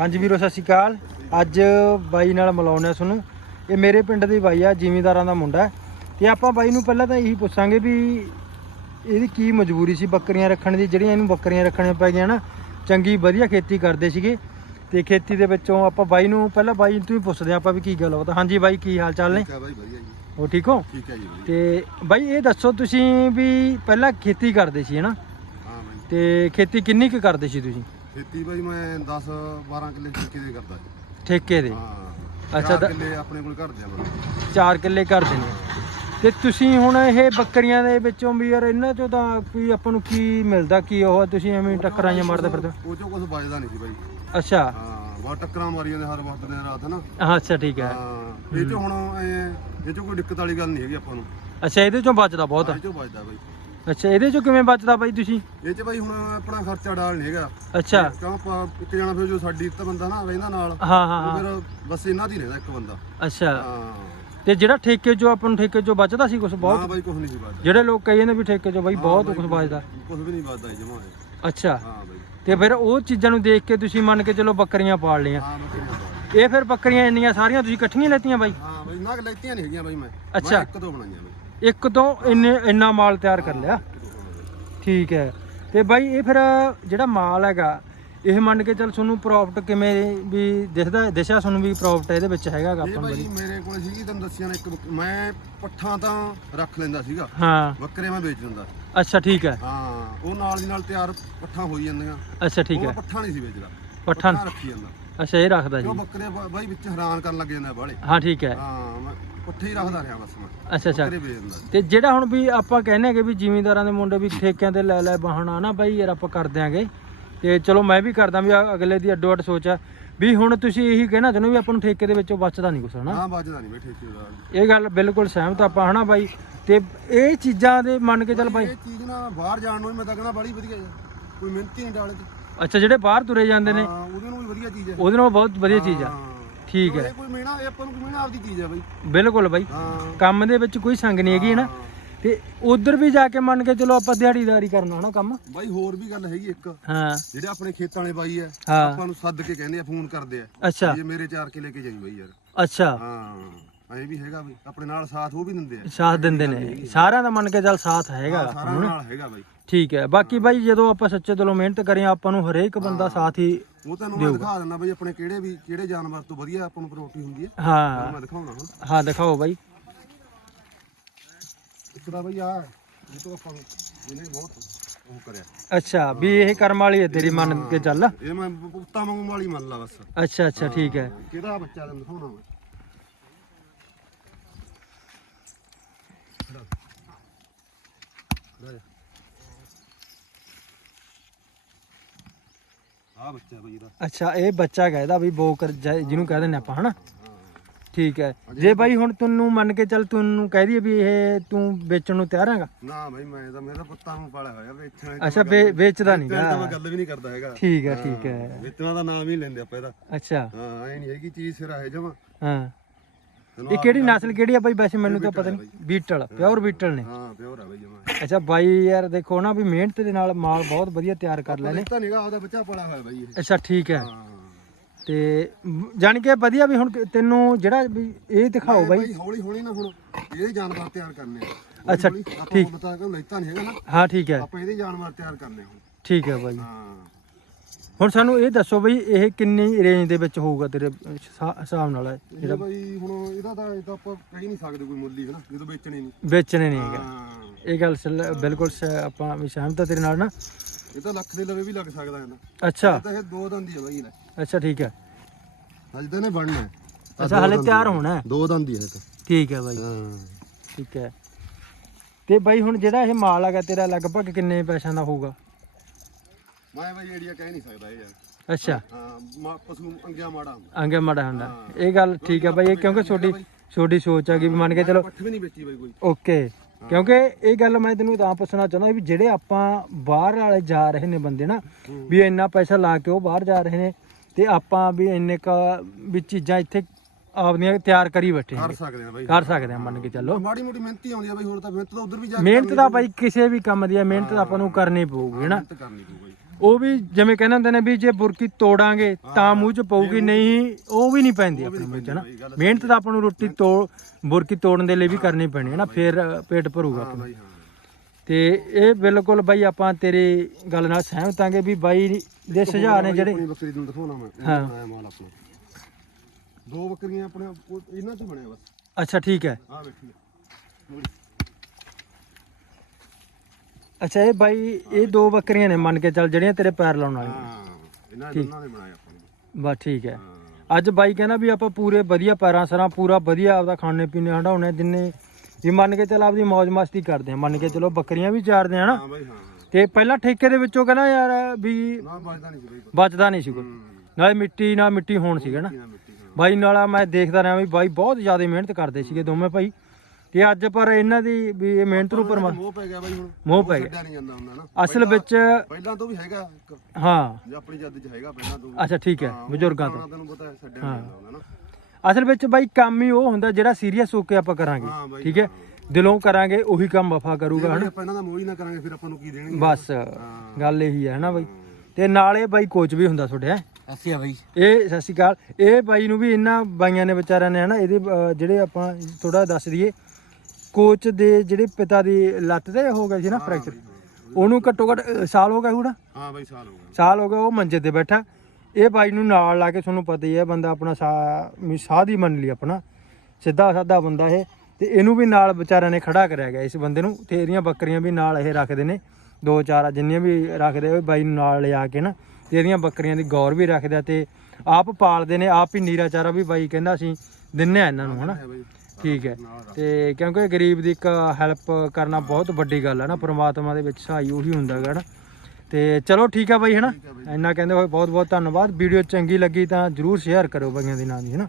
ਹਾਂਜੀ ਵੀਰੋ ਸਤਿ ਸ਼੍ਰੀ ਅਕਾਲ। ਅੱਜ ਬਾਈ ਨਾਲ ਮਿਲਾਉਂਦੇ ਆ ਤੁਹਾਨੂੰ। ਇਹ ਮੇਰੇ ਪਿੰਡ ਦੇ ਬਾਈ ਆ ਜ਼ਿਮੀਂਦਾਰਾਂ ਦਾ ਮੁੰਡਾ। ਤੇ ਆਪਾਂ ਬਾਈ ਨੂੰ ਪਹਿਲਾਂ ਤਾਂ ਇਹੀ ਪੁੱਛਾਂਗੇ ਵੀ ਇਹਦੀ ਕੀ ਮਜਬੂਰੀ ਸੀ ਬੱਕਰੀਆਂ ਰੱਖਣ ਦੀ? ਜਿਹੜੀਆਂ ਇਹਨੂੰ ਬੱਕਰੀਆਂ ਰੱਖਣੀਆਂ ਪੈ ਗਈਆਂ ਨਾ ਚੰਗੀ ਵਧੀਆ ਖੇਤੀ ਕਰਦੇ ਸੀਗੇ। ਤੇ ਖੇਤੀ ਦੇ ਵਿੱਚੋਂ ਆਪਾਂ ਬਾਈ ਨੂੰ ਪਹਿਲਾਂ ਬਾਈ ਤੋਂ ਹੀ ਪੁੱਛਦੇ ਆਪਾਂ ਵੀ ਕੀ ਗੱਲ ਹੋਤਾ ਹਾਂਜੀ ਬਾਈ ਕੀ ਹਾਲ ਚਾਲ ਨੇ? ਠੀਕ ਹੈ ਬਾਈ ਵਧੀਆ ਜੀ। ਹੋ ਠੀਕ ਹੋ? ਠੀਕ ਹੈ ਜੀ ਵਧੀਆ। ਤੇ ਬਾਈ ਇਹ ਦੱਸੋ ਤੁਸੀਂ ਵੀ ਪਹਿਲਾਂ ਖੇਤੀ ਕਰਦੇ ਸੀ ਹਨਾ ਹਾਂ ਬਾਈ। ਤੇ ਖੇਤੀ ਕਿੰਨੀ ਕੁ ਕਰਦੇ ਸੀ ਤੁਸੀਂ? ਖੇਤੀ ਬਾਈ ਮੈਂ 10 12 ਕਿੱਲੇ ਠੇਕੇ ਦੇ ਕਰਦਾ ਜੀ। ਠੇਕੇ ਦੇ ਹਾਂ। ਅੱਛਾ, ਅੱਛਾ ਤਾਂ- ਕਿੱਲੇ ਆਪਣੇ ਕੋਲ ਘਰ ਦੇ ਆ 4 ਕਿੱਲੇ ਘਰ ਦੇ ਨੇ। ਤੇ ਤੁਸੀਂ ਹੁਣ ਇਹ ਬੱਕਰੀਆਂ ਦੇ ਵਿੱਚੋਂ ਵੀ ਯਾਰ ਇਹਨਾਂ ਚੋਂ ਤਾਂ ਕੋਈ ਆਪਾਂ ਨੂੰ ਕੀ ਮਿਲਦਾ ਕੀ ਉਹ ਤੁਸੀਂ ਐਵੇਂ ਟੱਕਰਾਂ ਜਾਂ ਮਾਰਦੇ ਫਿਰਦੇ ਹੋ? ਉਹ ਚੋਂ ਕੁਝ ਬਚਦਾ ਨਹੀਂ ਸੀ ਬਾਈ। ਅੱਛਾ। ਹਾਂ ਬਹੁਤ ਟੱਕਰਾਂ ਮਾਰੀ ਜਾਂਦੇ ਹਰ ਵਕਤ ਦਿਨ ਰਾਤ ਨਾ ਹਾਂ ਅੱਛਾ ਠੀਕ ਹੈ। ਹਾਂ ਇਹ ਚੋਂ ਹੁਣ ਐਂ ਇਹ ਚੋਂ ਕੋਈ ਦਿੱਕਤ ਵਾਲੀ ਗੱਲ ਨਹੀਂ ਹੈਗੀ ਆਪਾਂ ਨੂੰ। ਅੱਛਾ ਇਹਦੇ ਚੋਂ ਬਚਦਾ ਬਹੁਤ ਇਹ ਚੋਂ ਬਚਦਾ ਬਾਈ। ਅੱਛਾ ਇਹਦੇ ਚੋਂ ਕਿਵੇਂ ਬਚਦਾ ਬਾਈ ਤੁਸੀਂ? ਇਹ ਚ ਬਾਈ ਹੁਣ ਆਪਣਾ ਖਰਚਾ ਡਾਲ ਨਹੀਂ ਹੈਗਾ। ਅੱਛਾ। ਕਿਉਂ ਆਪਾਂ ਇੱਕ ਜਣਾ ਫਿਰ ਜੋ ਸਾਡੀ ਤਾਂ ਬੰਦਾ ਨਾ ਰਹਿੰਦਾ ਨਾਲ ਹਾਂ ਹਾਂ ਉਹ ਹਾਂ। ਫਿਰ ਬਸ ਇਹਨਾਂ ਦੀ ਰਹਿੰਦਾ ਇੱਕ ਬੰਦਾ। ਅੱਛਾ। ਹਾਂ। ਤੇ ਜਿਹੜਾ ਠੇਕੇ ਚੋਂ ਆਪਾਂ ਨੂੰ ਠੇਕੇ ਚੋਂ ਬਚਦਾ ਸੀ ਕੁਝ ਬਹੁਤ? ਬਾਈ ਕੁਝ ਨਹੀਂ ਸੀ ਬਚਦਾ। ਜਿਹੜੇ ਲੋਕ ਕਹੀ ਜਾਂਦੇ ਵੀ ਠੇਕੇ ਚੋਂ ਬਾਈ ਬਹੁਤ ਕੁਝ ਬਚਦਾ। ਕੁਝ ਵੀ ਨਹੀਂ ਬਚਦਾ ਜਮਾ ਅੱਛਾ। ਹਾਂ ਬਾਈ। ਤੇ ਫਿਰ ਉਹ ਚੀਜ਼ਾਂ ਨੂੰ ਦੇਖ ਕੇ ਤੁਸੀਂ ਮੰਨ ਕੇ ਚਲੋ ਬੱਕਰੀਆਂ ਪਾਲ ਲਈਆਂ। ਹਾਂ ਕਿਹਾ ਇਹ ਫਿਰ ਬੱਕਰੀਆਂ ਇੰਨੀਆਂ ਸਾਰੀਆਂ ਤੁਸੀਂ ਇਕੱਠੀਆਂ ਲੈਤੀਆਂ ਬਾਈ? ਹਾਂ ਬਈ ਨਾ ਲੈਤੀਆਂ ਨਹੀਂ ਹੈਗੀਆਂ ਬਾਈ ਮੈਂ। ਅੱਛਾ। ਇੱਕ ਦੋ ਬਣਾਈਆਂ ਬਈ ਇੱਕ ਤੋਂ ਇੰਨੇ ਇੰਨਾ ਮਾਲ ਤਿਆਰ ਕਰ ਲਿਆ। ਠੀਕ ਹੈ। ਤੇ ਬਾਈ ਇਹ ਫਿਰ ਜਿਹੜਾ ਮਾਲ ਹੈਗਾ ਇਹ ਮੰਨ ਕੇ ਚੱਲ ਤੁਹਾਨੂੰ ਪ੍ਰੋਫਿਟ ਕਿਵੇਂ ਵੀ ਦਿਖਦਾ ਦਿਸ਼ਾ ਤੁਹਾਨੂੰ ਵੀ ਪ੍ਰੋਫਿਟ ਇਹਦੇ ਵਿੱਚ ਹੈਗਾ ਗਾ ਇਹ ਆਪਾਂ ਨੂੰ ਬਾਈ ਮੇਰੇ ਕੋਲ ਸੀਗੀ ਤੁਹਾਨੂੰ ਦੱਸਿਆ ਨਾ ਇੱਕ ਬੱਕ- ਮੈਂ ਪੱਠਾਂ ਤਾਂ ਰੱਖ ਲੈਂਦਾ ਸੀਗਾ। ਹਾਂ। ਬੱਕਰੇ ਮੈਂ ਵੇਚ ਦਿੰਦਾ। ਅੱਛਾ ਠੀਕ ਹੈ। ਹਾਂ ਉਹ ਨਾਲ ਦੀ ਨਾਲ ਤਿਆਰ ਪੱਠਾਂ ਹੋਈ ਜਾਂਦੀਆਂ। ਅੱਛਾ ਠੀਕ ਉਹ ਹੈ। ਪੱਠਾਂ ਨਹੀਂ ਸੀ ਵੇਚਦਾ। ਪੱਠਾਂ ਰੱਖੀ ਜਾਂਦਾ। ਅੱਛਾ ਇਹ ਰੱਖਦਾ ਜੀ। ਕਿਉਂ ਬੱਕਰੇ ਬ- ਬਾਈ ਵਿੱਚ ਹੈਰਾਨ ਕਰਨ ਲੱਗ ਜਾਂਦੇ ਬਾਲੇ ਹਾਂ ਠੀਕ ਹੈ। ਹਾਂ ਮੈਂ ਪੱਠੇ ਹੀ ਰੱਖਦਾ ਰਿਹਾ ਬਸ ਮੈਂ। ਅੱਛਾ ਅੱਛਾ। ਬੱਕਰੇ ਵੇਚ ਦਿੰਦਾ। ਤੇ ਜਿਹੜਾ ਹੁਣ ਵੀ ਆਪਾਂ ਕਹਿੰਦੇ ਹੈਗੇ ਵੀ ਜ਼ਿਮੀਂਦਾਰਾਂ ਦੇ ਮੁੰਡੇ ਵੀ ਠੇਕਿਆਂ ਤੇ ਲੈ ਲੈ ਬਹਾਨਾ ਨਾ ਬਾਈ ਯਾਰ ਆਪਾਂ ਕਰ ਦਿਆਂਗੇ। ਤੇ ਚਲੋ ਮੈਂ ਵੀ ਕਰਦਾ ਵੀ ਅਗਲੇ ਦੀ ਅੱਡੋ ਅੱਡ ਸੋਚ ਆ। ਵੀ ਹੁਣ ਤੁਸੀਂ ਇਹੀ ਕਹਿਣਾ ਚਾਹੁੰਦੇ ਹੋ ਵੀ ਆਪਾਂ ਨੂੰ ਠੇਕੇ ਦੇ ਵਿੱਚੋਂ ਬਚਦਾ ਨਹੀਂ ਕੁਛ ਹਨਾ? ਹਾਂ ਬਚਦਾ ਨਹੀਂ ਬਈ ਠੇਕੇਦਾਰ ਇਹ ਗੱਲ ਬਿਲਕੁਲ ਸਹਿਮਤ ਆਪਾਂ ਹਨਾ ਬਾਈ? ਤੇ ਇਹ ਚੀਜ਼ਾਂ ਦੇ ਮੰਨ ਕੇ ਚੱਲ ਬਾਈ। ਇਹ ਚੀਜ਼ ਨਾ ਬਾਹਰ ਜਾਣ ਨੂੰ ਵੀ ਮੈਂ ਤਾਂ ਕਹਿੰਦਾ ਬੜੀ ਵਧੀਆ ਹੈ ਕੋਈ ਮਿਹਨਤੀ ਨਹੀਂ ਡਾਲੇ ਤੇ ਅੱਛਾ ਜਿਹੜੇ ਬਾਹਰ ਤੁਰੇ ਜਾਂਦੇ ਨੇ। ਹਾਂ ਉਹਦੇ ਨੂੰ ਵਧੀਆ ਚੀਜ਼ ਹੈ। ਉਹਦੇ ਨਾਲ ਬਹੁਤ ਵਧੀਆ ਚੀਜ਼ ਆ। ਹਾਂ। ਠੀਕ ਹੈ। ਇਹ ਕੋਈ ਮਹੀਨਾ ਇਹ ਆਪਾਂ ਨੂੰ ਕੋਈ ਮਹੀਨਾ ਆਪਦੀ ਚੀਜ਼ ਹੈ ਬਈ। ਬਿਲਕੁਲ ਬਾਈ। ਹਾਂ। ਕੰਮ ਦੇ ਵਿੱਚ ਕੋਈ ਸੰਗ ਨਹੀਂ ਹੈਗੀ ਹਨਾ ਤੇ ਉਧਰ ਵੀ ਜਾ ਕੇ ਮੰਨ ਕੇ ਚਲੋ ਆਪਾਂ ਦਿਹਾੜੀਦਾਰੀ ਕਰਨਾ ਹਨਾ ਕੰਮ? ਬਾਈ ਹੋਰ ਵੀ ਗੱਲ ਹੈਗੀ ਇੱਕ। ਹਾਂ। ਜਿਹੜੇ ਆਪਣੇ ਖੇਤਾਂ ਵਾਲੇ ਬਾਈ ਹੈ ਹਾਂ। ਆਪਾਂ ਨੂੰ ਸੱਦ ਕੇ ਕਹਿੰਦੇ ਆ ਫੋਨ ਕਰਦੇ ਆ। ਅੱਛਾ। ਇਹ ਮੇਰੇ ਚਾਰ ਕੇ ਲੈ ਕੇ ਜਾਈ ਬਾਈ ਯਾਰ। ਅੱਛਾ। ਹਾਂ। ਐ ਵੀ ਹੈਗਾ ਬਈ ਆਪਣੇ ਨਾਲ ਸਾਥ ਉਹ ਵੀ ਦਿੰਦੇ ਆ। ਸਾਥ ਦਿੰਦੇ ਨੇ। ਸਾਰਿਆਂ ਦਾ ਮੰਨ ਕੇ ਚੱਲ ਸਾਥ ਹੈਗਾ। ਹਾਂ, ਸਾਰਾ ਨਾਲ ਹੈਗਾ ਬਾਈ। ਠੀਕ ਹੈ। ਬਾਕੀ ਬਾਈ ਜਦੋਂ ਆਪਾਂ ਸੱਚੇ ਦਿਲੋਂ ਮਿਹਨਤ ਕਰੀਏ ਆਪਾਂ ਨੂੰ ਹਰੇਕ ਬੰਦਾ ਸਾਥ ਹੀ ਉਹ ਤੁਹਾਨੂੰ ਮੈਂ ਦਿਖਾ ਦਿੰਦਾ ਬਈ ਆਪਣੇ ਕਿਹੜੇ ਵੀ ਕਿਹੜੇ ਜਾਨਵਰ ਤੋਂ ਵਧੀਆ ਆਪਾਂ ਨੂੰ ਪ੍ਰੋਟੀਨ ਹੁੰਦੀ ਹੈ। ਹਾਂ। ਮੈਂ ਦਿਖਾਉਣਾ ਹੁਣ। ਹਾਂ ਦਿਖਾਓ ਬਾਈ। ਇੱਕ ਬਈ ਆ ਇਹ ਤੋਂ ਆਪਾਂ ਨੂੰ ਇਹਨੇ ਬਹੁਤ ਉਹ ਕਰਿਆ। ਅੱਛਾ ਵੀ ਇਹ ਕਰਮ ਵਾਲੀ ਹੈ ਤੇਰੀ ਮੰਨ ਕੇ ਚੱਲ। ਇਹ ਮੈਂ ਪੁੱਤਾਂ ਵਾਂਗੂ ਵਾਲੀ ਮੰਨ ਲਾ ਬਸ। ਅੱਛਾ ਅੱਛਾ ਠੀਕ ਹੈ। ਕਿਹਦਾ ਬੱਚਾ ਤੈਨੂੰ ਦਿਖਾਉਣਾ ਮੈਂ? ਆ ਬੱਚਾ ਬਈ ਇਹਦਾ ਅੱਛਾ ਇਹ ਬੱਚਾ ਕਹਿੰਦਾ ਵੀ ਬੋਕਰ ਜ- ਜਿਹਨੂੰ ਕਹਿ ਦਿੰਦੇ ਆਪਾਂ ਹਨਾ? ਠੀਕ ਹੈ। ਜੇ ਬਾਈ ਹੁਣ ਤੈਨੂੰ ਮੰਨ ਕੇ ਚੱਲ ਤੈਨੂੰ ਕਹਿ ਦਈਏ ਵੀ ਇਹ ਤੂੰ ਵੇਚਣ ਨੂੰ ਤਿਆਰ ਹੈਗਾ? ਨਾ ਬਈ ਮੈਂ ਤਾਂ ਮੇਰਾ ਪੁੱਤਾਂ ਨੂੰ ਪਾਲਿਆ ਹੋਇਆ ਵੇਚਣਾ ਅੱਛਾ ਵੇ- ਵੇਚਦਾ ਨਹੀਂ ਤਾਂ ਮੈਂ ਗੱਲ ਵੀ ਨਹੀਂ ਕਰਦਾ ਹੈਗਾ। ਠੀਕ ਹੈ ਠੀਕ ਹੈ। ਵੇਚਣਾ ਦਾ ਨਾਮ ਹੀ ਲੈਂਦੇ ਆਪਾਂ ਇਹਦਾ। ਅੱਛਾ। ਹਾਂ ਐ ਨਹੀਂ ਹੈਗੀ ਚੀਜ਼ ਸਿਰ ਹੈ ਜਮਾ। ਹਾਂ। ਇਹ ਕਿਹੜੀ ਨਸਲ ਕਿਹੜੀ ਆ ਬਾਈ? ਵੈਸੇ ਮੈਨੂੰ ਤਾਂ ਪਤਾ ਨਹੀਂ। ਬੀਟਲ ਪਿਓਰ ਬੀਟਲ ਨੇ। ਹਾਂ ਪਿਓਰ ਆ ਬਈ ਜਮਾ। ਅੱਛਾ ਬਾਈ ਯਾਰ ਦੇਖੋ ਨਾ ਵੀ ਮਿਹਨਤ ਦੇ ਨਾਲ ਮਾਲ ਬਹੁਤ ਵਧੀਆ ਤਿਆਰ ਕਰ ਲੈਣੇ ਤਾਂ ਨਿਗਾ ਉਹਦਾ ਬੱਚਾ ਪਾਲਿਆ ਹੋਇਆ ਬਈ ਇਹ। ਅੱਛਾ ਠੀਕ ਹੈ। ਤੇ ਜਾਣ ਕੇ ਵਧੀਆ ਵੀ ਹੁਣ ਤੈਨੂੰ ਜਿਹੜਾ ਵੀ ਇਹ ਦਿਖਾਓ ਬਾਈ। ਹੌਲੀ ਹੌਲੀ ਨਾ ਹੁਣ ਇਹਦੇ ਜਾਨਵਰ ਤਿਆਰ ਕਰਨੇ ਆ। ਅੱਛਾ, ਆਪਾਂ ਬਤਾ ਕੇ ਲੈਤਾ ਨਹੀਂ ਹੈਗਾ ਨਾ। ਹਾਂ ਠੀਕ ਹੈ। ਆਪਾਂ ਇਹਦੇ ਜਾਨਵਰ ਤਿਆਰ ਕਰਨੇ ਹੁਣ। ਠੀਕ ਹੈ ਬਾਈ। ਹਾਂ। ਹੁਣ ਸਾਨੂੰ ਇਹ ਦੱਸੋ ਬਈ ਇਹ ਕਿੰਨੀ ਰੇਂਜ ਦੇ ਵਿੱਚ ਹੋਊਗਾ ਤੇਰੇ ਹਿਸਾ- ਹਿਸਾਬ ਨਾਲ ਜਿਹੜਾ ਬਈ ਹੁਣ ਇਹਦਾ ਤਾਂ ਇਹ ਤਾਂ ਆਪਾਂ ਕਹਿ ਨਹੀਂ ਸਕਦੇ ਕੋਈ ਮੁੱਲ ਹੀ ਹੈ ਨਾ ਜਦੋਂ ਵੇਚਣੇ ਨਹੀਂ। ਵੇਚਣੇ ਨਹੀਂ ਹੈਗਾ। ਹਾਂ। ਇਹ ਗੱਲ ਸਲ- ਬਿਲਕੁਲ ਸ- ਆਪਾਂ ਵੀ ਸਹਿਮਤ ਆ ਤੇਰੇ ਨਾਲ ਨਾ। ਇਹ ਤਾਂ ਲੱਖ ਦੇ ਲਵੇ ਵੀ ਲੱਗ ਸਕਦਾ ਹੈ ਨਾ। ਅੱਛਾ। ਇਹ ਤਾਂ ਇਹ ਦੋ ਦੰਦ ਹੀ ਹੈ ਬਾਈ ਲੈ ਅੱਛਾ ਠੀਕ ਹੈ ਅੱਜ ਤਾਂ ਇਹਨੇ ਬਣਨਾ ਹੈ। ਆਹ ਅੱਛਾ ਦੋ ਹਲੇ ਦੰਦ ਤਿਆਰ ਹੀ ਹੈ। ਹੋਣਾ ਹੈ। ਦੋ ਦੰਦ ਹੀ ਹੈ ਇਹ ਤਾਂ। ਠੀਕ ਹੈ ਬਾਈ। ਹਾਂ। ਠੀਕ ਹੈ। ਤੇ ਬਾਈ ਹੁਣ ਜਿਹੜਾ ਇਹ ਮਾਲ ਹੈਗਾ ਤੇਰਾ ਲਗਭਗ ਕਿੰਨੇ ਪੈਸਿਆਂ ਦਾ ਹੋਊਗਾ? ਮੈਂ ਬਾਈ ਏੜੀਆ ਕਹਿ ਨਹੀਂ ਸਕਦਾ ਇਹ ਯਾਰ। ਅੱਛਾ। ਹਾਂ ਮਾ- ਪਸ਼ੂ ਅੰਗਿਆ ਮਾੜਾ ਹੁੰਦਾ। ਅੰਗੇ ਮਾੜਾ ਹੁੰਦਾ। ਇਹ ਗੱਲ ਠੀਕ ਹੈ ਬਾਈ ਇਹ ਕਿਉਂਕਿ ਛੋਟੀ ਛੋਟੀ ਸੋਚ ਆ ਕਿ ਵੀ ਮੰਨ ਕੇ ਚਲੋ ਪੱਠ ਵੀ ਨਹੀਂ ਵੇਚੀ ਬਾਈ ਕੋਈ। ਓਕੇ। ਕਿਉਂਕਿ ਇਹ ਗੱਲ ਮੈਂ ਤੈਨੂੰ ਤਾਂ ਪੁੱਛਣਾ ਚਾਹੁੰਦਾ ਵੀ ਜਿਹੜੇ ਆਪਾਂ ਬਾਹਰ ਵਾਲੇ ਜਾ ਰਹੇ ਨੇ ਬੰਦੇ ਨਾ ਵੀ ਇੰਨਾ ਪੈਸਾ ਲਾ ਕੇ ਉਹ ਬਾਹਰ ਜਾ ਰਹੇ ਨੇ ਤੇ ਆਪਾਂ ਵੀ ਇੰਨੇ ਕ ਵੀ ਚੀਜ਼ਾਂ ਇੱਥੇ ਆਪਦੀਆਂ ਤਿਆਰ ਕਰੀ ਬੈਠੇ ਕਰ ਸਕਦੇ ਆ ਬਾਈ। ਕਰ ਸਕਦੇ ਆ ਮੰਨ ਕੇ ਚੱਲੋ। ਮਾੜੀ ਮੋਟੀ ਮਿਹਨਤੀ ਆਉਂਦੀ ਆ ਬਾਈ ਹੋਰ ਤਾਂ ਮਿਹਨਤ ਤਾਂ ਉਧਰ ਵੀ ਜਾ ਕੇ ਮਿਹਨਤ ਤਾਂ ਬਾਈ ਕਿਸੇ ਵੀ ਕੰਮ ਦੀ ਆ ਮਿਹਨਤ ਤਾਂ ਆਪਾਂ ਨੂੰ ਕਰਨੀ ਪਊਗੀ ਨਾ? ਮਿਹਨਤ ਕਰਨੀ ਪਊ ਬਾਈ। ਉਹ ਵੀ ਜਿਵੇਂ ਕਹਿੰਦੇ ਹੁੰਦੇ ਨੇ ਵੀ ਜੇ ਬੁਰਕੀ ਤੋੜਾਂਗੇ ਤਾਂ ਮੂੰਹ ਚ ਪਊਗੀ ਨਹੀਂ ਉਹ ਵੀ ਨਹੀਂ ਪੈਂਦੀ ਆਪਣੇ ਮੂੰਹ ਚ ਨਾ। ਮਿਹਨਤ ਤਾਂ ਆਪਾਂ ਨੂੰ ਰੋਟੀ ਤੋੜ ਬੁਰਕੀ ਤੋੜਨ ਦੇ ਲਈ ਵੀ ਕਰਨੀ ਪੈਣੀ ਹੈ ਨਾ ਫਿਰ ਪੇਟ ਭਰੂਗਾ ਹਾਂ ਆਪਣਾ। ਹਾਂ। ਤੇ ਇਹ ਬਿਲਕੁਲ ਬਾਈ ਆਪਾਂ ਤੇਰੀ ਗੱਲ ਨਾਲ ਸਹਿਮਤ ਆਂਗੇ ਵੀ ਬਾਈ ਦੇ ਸੁਝਾਅ ਨੇ ਜਿਹੜੇ ਆਪਣੀ ਬੱਕਰੀ ਨੂੰ ਦਿਖਾਉਣਾ ਮੈਂ ਇਹ ਹਾਂ। ਬਣਾਇਆ ਮਾਲ ਆਪਣਾ। ਦੋ ਬੱਕਰੀਆਂ ਆਪਣੇ ਇਹਨਾਂ ਚ ਬਣਿਆ ਬਸ। ਅੱਛਾ ਠੀਕ ਹੈ। ਆ ਵੇਖੀ। ਅੱਛਾ ਇਹ ਬਾਈ ਇਹ ਦੋ ਬੱਕਰੀਆਂ ਨੇ ਮੰਨ ਕੇ ਚੱਲ ਜਿਹੜੀਆਂ ਤੇਰੇ ਪੈਰ ਲਾਉਣ ਵਾਲੀਆਂ ਹਾਂ ਇਹਨਾਂ ਦੋਨਾਂ ਨੇ ਬਣਾਇਆ ਆਪਾਂ ਨੂੰ। ਬਸ ਠੀਕ ਹੈ। ਅੱਜ ਬਾਈ ਕਹਿੰਦਾ ਵੀ ਆਪਾਂ ਪੂਰੇ ਵਧੀਆ ਪੈਰਾਂ ਸਰਾਂ ਪੂਰਾ ਵਧੀਆ ਆਪਦਾ ਖਾਣੇ ਪੀਣੇ ਹੰਡਾਉਣੇ ਜਿੰਨੇ ਵੀ ਮੰਨ ਕੇ ਚੱਲ ਆਪਦੀ ਮौज ਮਸਤੀ ਕਰਦੇ ਆ। ਮੰਨ ਕੇ ਚਲੋ ਬੱਕਰੀਆਂ ਵੀ ਚਾਰਦੇ ਆ ਨਾ। ਹਾਂ ਬਾਈ ਹਾਂ ਤੇ ਪਹਿਲਾਂ ਠੇਕੇ ਦੇ ਵਿੱਚੋਂ ਕਹਿੰਦਾ ਯਾਰ ਵੀ ਨਾ ਬਚਦਾ ਨਹੀਂ ਸੀ ਬਾਈ ਬਚਦਾ ਨਹੀਂ ਸੀ ਕੋਈ। ਨਾਲੇ ਮਿੱਟੀ ਨਾਲ ਮਿੱਟੀ ਹੋਣ ਸੀਗਾ ਨਾ। ਮਿੱਟੀ ਬਾਈ ਨਾਲ ਮੈਂ ਦੇਖਦਾ ਰਿਹਾ ਵੀ ਬਾਈ ਬਹੁਤ ਜ਼ਿਆਦਾ ਮਿਹਨਤ ਕਰਦੇ ਸੀਗੇ ਦੋਵੇਂ ਭਾਈ। ਤੇ ਅੱਜ ਪਰ ਇਹਨਾਂ ਦੀ ਵੀ ਇਹ ਮਿਹਨਤ ਨੂੰ ਪਰਮਾ ਮੋਹ ਪੈ ਗਿਆ ਬਾਈ ਹੁਣ। ਮੋਹ ਪੈ ਗਿਆ। ਛੱਡਿਆ ਨਹੀਂ ਜਾਂਦਾ ਹੁੰਦਾ ਨਾ। ਅਸਲ ਵਿੱਚ ਪਹਿਲਾਂ ਤੋਂ ਵੀ ਹੈਗਾ ਇੱਕ ਹਾਂ। ਜੇ ਆਪਣੀ ਜੱਦ ਚ ਹੈਗਾ ਪਹਿਲਾਂ ਤੋਂ ਵੀ। ਅੱਛਾ ਠੀਕ ਹੈ। ਹਾਂ, ਬਜ਼ੁਰਗਾਂ ਤੋਂ। ਪੁਰਾਣਾ ਤੈਨੂੰ ਪਤਾ ਹੈ ਛੱਡਿਆ ਨਹੀਂ ਜਾਂਦਾ ਹੁੰਦਾ ਨਾ। ਅਸਲ ਵਿੱਚ ਬਾਈ ਕੰਮ ਹੀ ਉਹ ਹੁੰਦਾ ਜਿਹੜਾ ਸੀਰੀਅਸ ਹੋ ਕੇ ਆਪਾਂ ਕਰਾਂਗੇ। ਹਾਂ ਬਾਈ ਠੀਕ ਹੈ? ਦਿਲੋਂ ਕਰਾਂਗੇ ਉਹੀ ਕੰਮ ਵਫਾ ਕਰੂਗਾ ਜੇ ਹਨਾ? ਆਪਾਂ ਇਹਨਾਂ ਦਾ ਮੋਹ ਹੀ ਨਾ ਕਰਾਂਗੇ ਫਿਰ ਆਪਾਂ ਨੂੰ ਕੀ ਦੇਣਗੇ? ਬਸ ਗੱਲ ਇਹੀ ਹੈ ਹਨਾ ਬਾਈ? ਤੇ ਨਾਲੇ ਬਾਈ ਕੋਚ ਵੀ ਹੁੰਦਾ ਤੁਹਾਡੇ ਹੈਂ? ਅਸੀਂ ਆ ਬਈ। ਇਹ ਸਤਿ ਸ਼੍ਰੀ ਅਕਾਲ। ਇਹ ਬਾਈ ਨੂੰ ਵੀ ਇਹਨਾਂ ਬਾਈਆਂ ਨੇ ਵਿਚਾਰਿਆਂ ਨੇ ਹਨਾ ਇਹਦੇ ਅਹ, ਜਿਹੜੇ ਆਪਾਂ ਥੋੜਾ ਦੱਸ ਦਈਏ ਕੋਚ ਦੇ ਜਿਹੜੇ ਪਿਤਾ ਦੀ ਲੱਤ ਤੇ ਹੋ ਗਿਆ ਸੀ ਨਾ ਫ੍ਰੈਕਚਰ ਉਹਨੂੰ ਘੱਟੋ ਘੱਟ ਸਾਲ ਹੋ ਗਿਆ ਹੋਣਾ? ਹਾਂ ਬਾਈ ਸਾਲ ਹੋ ਗਿਆ। ਸਾਲ ਹੋ ਗਿਆ ਉਹ ਮੰਜੇ ਤੇ ਬੈਠਾ। ਇਹ ਬਾਈ ਨੂੰ ਨਾਲ ਲਾ ਕੇ ਤੁਹਾਨੂੰ ਪਤਾ ਹੀ ਹੈ ਬੰਦਾ ਆਪਣਾ ਸਾਹ ਦੀ ਮੰਨ ਲਈ ਆਪਣਾ। ਸਿੱਧਾ ਸਾਦਾ ਬੰਦਾ ਇਹ। ਤੇ ਇਹਨੂੰ ਵੀ ਨਾਲ ਵਿਚਾਰਿਆਂ ਨੇ ਖੜਾ ਕਰਿਆ ਗਿਆ ਇਸ ਬੰਦੇ ਨੂੰ। ਤੇ ਇਹਦੀਆਂ ਬੱਕਰੀਆਂ ਵੀ ਨਾਲ ਇਹ ਰੱਖਦੇ ਨੇ। ਦੋ ਚਾਰ ਜਿੰਨੀਆਂ ਵੀ ਰੱਖਦੇ ਉਹ ਬਾਈ ਨੂੰ ਨਾਲ ਲਿਆ ਕੇ ਨਾ ਤੇ ਇਹਦੀਆਂ ਬੱਕਰੀਆਂ ਦੀ ਗੌਰ ਵੀ ਰੱਖਦੇ ਤੇ ਆਪ ਪਾਲਦੇ ਨੇ ਆਪ ਹੀ ਨੀਰਾ ਚਾਰਾ ਵੀ ਬਾਈ ਕਹਿੰਦਾ ਅਸੀਂ ਦਿੰਨੇ ਆ ਇਹਨਾਂ ਨੂੰ ਹਨਾ? ਠੀਕ ਹੈ। ਨਾਲ ਤੇ ਕਿਉਂਕਿ ਗਰੀਬ ਦੀ ਇੱਕ ਹੈਲਪ ਕਰਨਾ ਬਹੁਤ ਵੱਡੀ ਗੱਲ ਹੈ ਨਾ, ਪ੍ਰਮਾਤਮਾ ਦੇ ਵਿੱਚ ਸਹਾਈ ਉਹੀ ਹੁੰਦਾ ਹੈਗਾ ਨਾ। ਤੇ ਚਲੋ ਠੀਕ ਹੈ ਬਾਈ ਹਨਾ ਇੰਨਾ ਕਹਿੰਦੇ ਹੋਏ ਬਹੁਤ ਬਹੁਤ ਧੰਨਵਾਦ। ਵੀਡੀਓ ਚੰਗੀ ਲੱਗੀ ਤਾਂ ਜਰੂਰ ਸ਼ੇਅਰ ਕਰੋ ਬਾਈਆਂ ਦੇ ਨਾਲ ਦੀ ਹਨਾ